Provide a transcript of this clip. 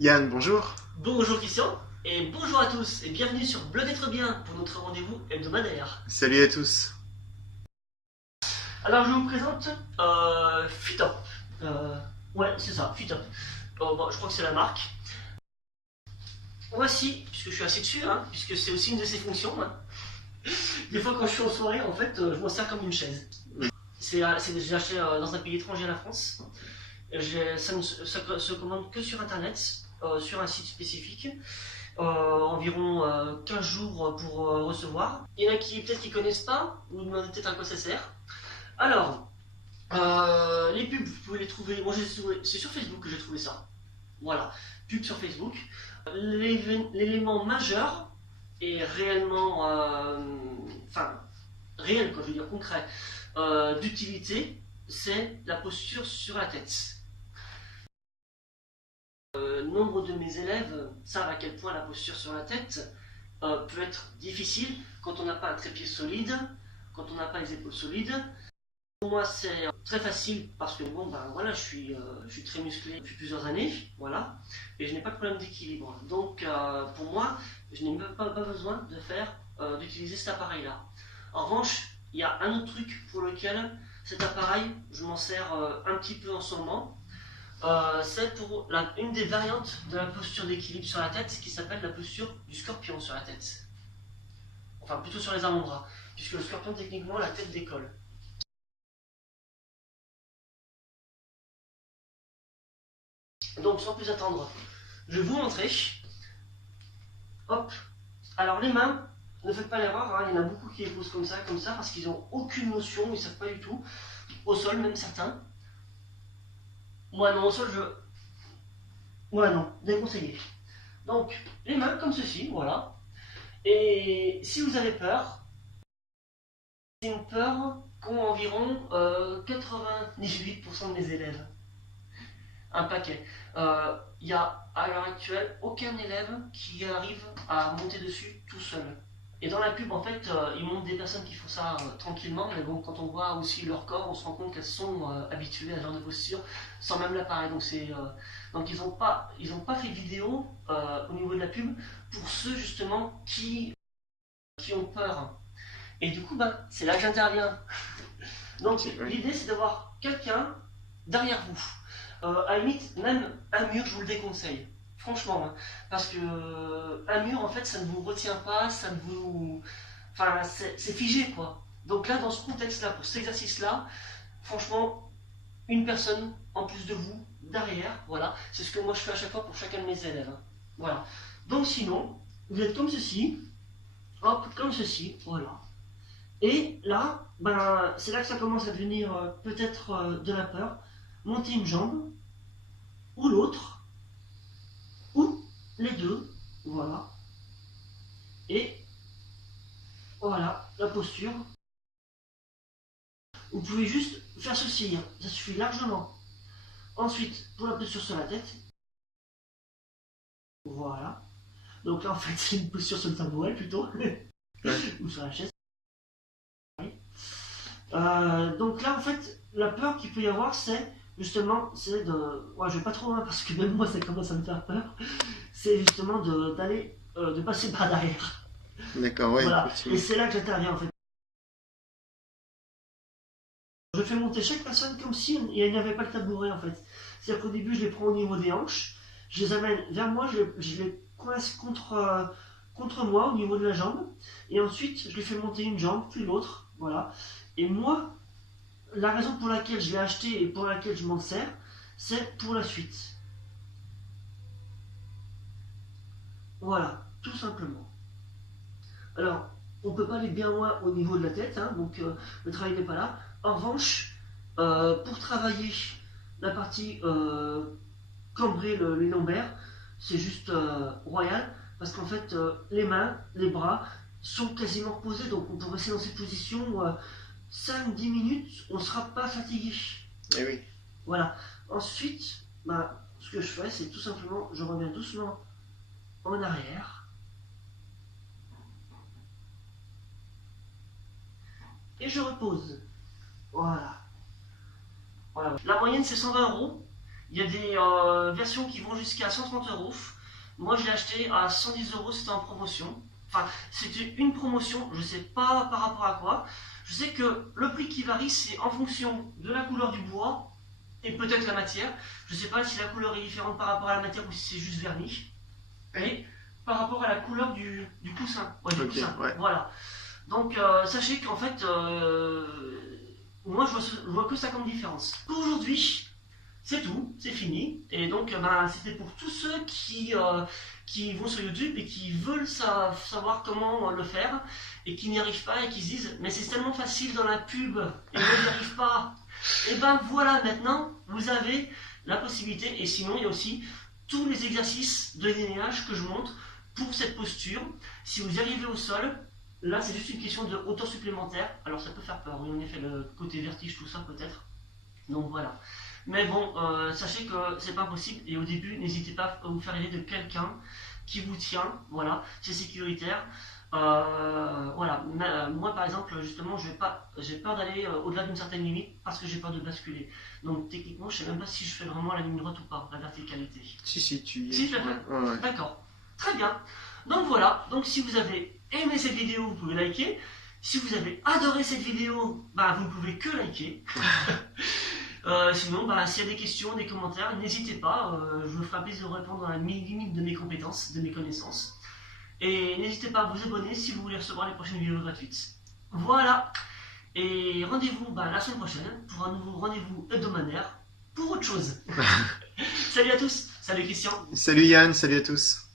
Yann, bonjour. Bonjour Christian, et bonjour à tous, et bienvenue sur Blog Être Bien pour notre rendez-vous hebdomadaire. Salut à tous. Alors je vous présente Fitop. Ouais, c'est ça, Fitop. Bon, je crois que c'est la marque. Voici, puisque je suis assis dessus, puisque c'est aussi une de ses fonctions. Des fois quand je suis en soirée, en fait, je m'en sers comme une chaise. J'ai acheté dans un pays étranger à la France. Ça ne se commande que sur internet, sur un site spécifique. Environ 15 jours pour recevoir. Il y en a qui peut-être qui connaissent pas, ou demandez peut-être à quoi ça sert. Alors, les pubs, vous pouvez les trouver. Moi, c'est sur Facebook que j'ai trouvé ça. Voilà, pub sur Facebook. L'élément majeur est réellement, réel, quoi, je veux dire concret, d'utilité, c'est la posture sur la tête. Nombre de mes élèves savent à quel point la posture sur la tête peut être difficile quand on n'a pas un trépied solide, quand on n'a pas les épaules solides. Pour moi, c'est très facile parce que bon, ben voilà, je suis très musclé depuis plusieurs années, voilà, et je n'ai pas de problème d'équilibre. Donc, pour moi, je n'ai même pas besoin d'utiliser cet appareil-là. En revanche, il y a un autre truc pour lequel cet appareil, je m'en sers un petit peu en ce moment. C'est pour une des variantes de la posture d'équilibre sur la tête qui s'appelle la posture du scorpion sur la tête. Enfin, plutôt sur les avant-bras, puisque le scorpion, techniquement, la tête décolle. Donc, sans plus attendre, je vais vous montrer. Hop. Alors, les mains, ne faites pas l'erreur, il y en a beaucoup qui les posent comme ça, parce qu'ils n'ont aucune notion, ils ne savent pas du tout. Au sol, même certains. Moi, non, au sol, Moi, non, déconseillé. Donc, les mains comme ceci, voilà. Et si vous avez peur, c'est une peur qu'ont environ 98% de mes élèves. Un paquet. Il n'y a à l'heure actuelle aucun élève qui arrive à monter dessus tout seul. Et dans la pub, en fait, ils montrent des personnes qui font ça tranquillement, mais bon, quand on voit aussi leur corps, on se rend compte qu'elles sont habituées à ce genre de posture sans même l'appareil. Donc ils n'ont pas fait de vidéo au niveau de la pub pour ceux justement qui ont peur. Et du coup, c'est là que j'interviens. Donc l'idée, c'est d'avoir quelqu'un derrière vous. À la limite, même un mur, je vous le déconseille. Franchement, parce que un mur, en fait, ça ne vous retient pas, ça ne vous... Enfin, c'est figé, quoi. Donc là, dans ce contexte-là, pour cet exercice-là, franchement, une personne en plus de vous, derrière, voilà. C'est ce que moi je fais à chaque fois pour chacun de mes élèves. Voilà. Donc sinon, vous êtes comme ceci, hop, comme ceci, voilà. Et là, c'est là que ça commence à devenir peut-être de la peur. Monter une jambe, ou l'autre, ou les deux, voilà. Et voilà, la posture. Vous pouvez juste faire ceci, ça suffit largement. Ensuite, pour la posture sur la tête, voilà. Donc là, en fait, c'est une posture sur le tabouret plutôt, ou sur la chaise. Donc là, en fait, la peur qu'il peut y avoir, c'est justement, c'est de... Ouais, je vais pas trop loin parce que même moi, ça commence à me faire peur. C'est justement de passer par derrière. D'accord, ouais. Voilà, et c'est là que j'interviens en fait. Je fais monter chaque personne comme si il n'y avait pas le tabouret en fait. C'est-à-dire qu'au début, je les prends au niveau des hanches, je les amène vers moi, je les coince contre moi au niveau de la jambe, et ensuite, je les fais monter une jambe, puis l'autre, voilà. Et moi, la raison pour laquelle je l'ai acheté et pour laquelle je m'en sers, c'est pour la suite. Voilà, tout simplement. Alors, on ne peut pas aller bien loin au niveau de la tête, donc le travail n'est pas là. En revanche, pour travailler la partie cambrer les lombaires, c'est juste royal, parce qu'en fait, les mains, les bras sont quasiment reposés, donc on peut rester dans cette position 5-10 minutes, on ne sera pas fatigué. Eh oui. Voilà. Ensuite, ce que je fais, c'est tout simplement, je reviens doucement en arrière. Et je repose. Voilà. La moyenne, c'est 120 €. Il y a des versions qui vont jusqu'à 130 €. Moi, je l'ai acheté à 110 €, c'était en promotion. Enfin, c'était une promotion, je sais pas par rapport à quoi. Je sais que le prix qui varie, c'est en fonction de la couleur du bois et peut-être la matière. Je sais pas si la couleur est différente par rapport à la matière ou si c'est juste verni. Et par rapport à la couleur du coussin. Ouais, du coussin. Ouais. Voilà. Donc, sachez qu'en fait, moi, je vois que ça comme différence. Pour aujourd'hui, c'est tout, c'est fini. Et donc, c'était pour tous ceux qui vont sur YouTube et qui veulent savoir comment le faire et qui n'y arrivent pas et qui se disent mais c'est tellement facile dans la pub et moi je n'y arrive pas. Et ben voilà, maintenant vous avez la possibilité. Et sinon, il y a aussi tous les exercices de linéage que je montre pour cette posture. Si vous y arrivez au sol, là c'est juste une question de hauteur supplémentaire. Alors ça peut faire peur, oui, en effet, le côté vertige, tout ça peut-être. Donc voilà. Mais bon, sachez que c'est pas possible et au début, n'hésitez pas à vous faire aider de quelqu'un qui vous tient, voilà, c'est sécuritaire. Voilà, moi par exemple, justement, j'ai peur d'aller au-delà d'une certaine limite parce que j'ai peur de basculer. Donc techniquement, je sais même pas si je fais vraiment la ligne droite ou pas, la verticalité. Si, tu y es. Si, je la fais. Ouais. D'accord, très bien. Donc voilà, donc si vous avez aimé cette vidéo, vous pouvez liker. Si vous avez adoré cette vidéo, vous ne pouvez que liker. Sinon, s'il y a des questions, des commentaires, n'hésitez pas, je me ferai plaisir de répondre à la limite de mes compétences, de mes connaissances. Et n'hésitez pas à vous abonner si vous voulez recevoir les prochaines vidéos gratuites. Voilà, et rendez-vous la semaine prochaine pour un nouveau rendez-vous hebdomadaire pour autre chose. Salut à tous, salut Christian. Salut Yann, salut à tous.